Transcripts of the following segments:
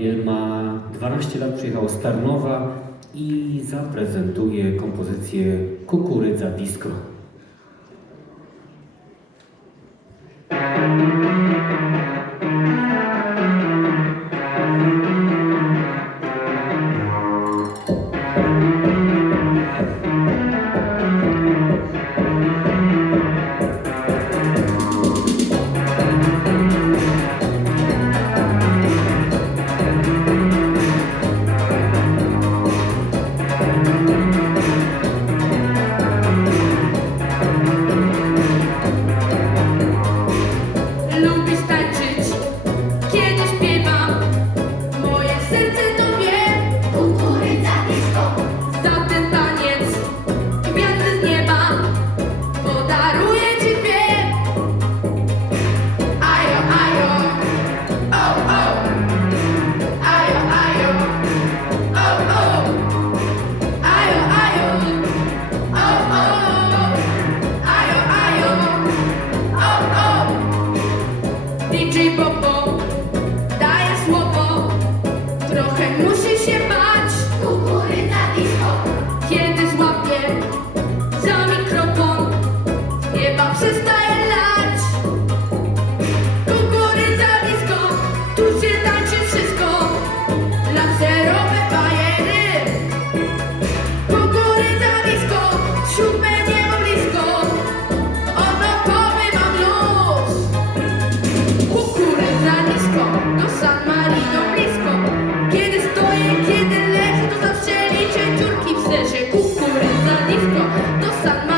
Y, ma 12 lat, przyjechał z Tarnowa i zaprezentuje kompozycję Kukurydza Disco. this is some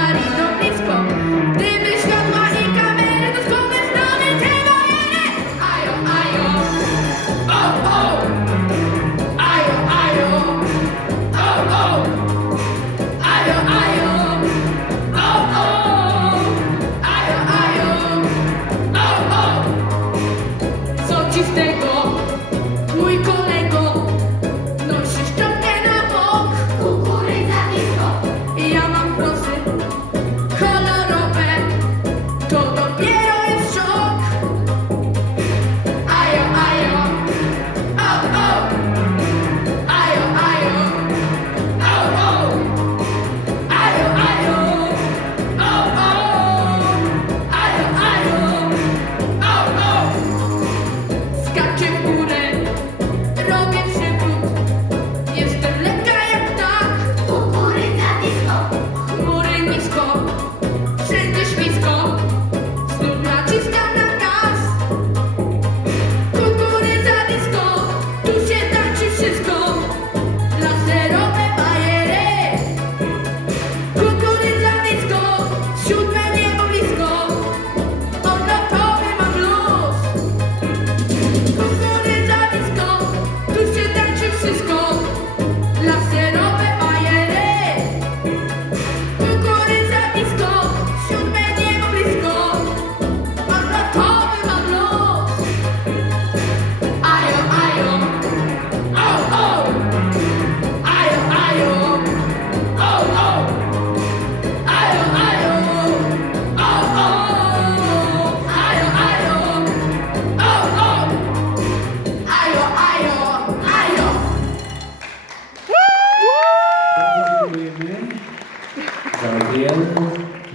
Gabriel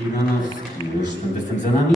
i na nas już ten występ za nami.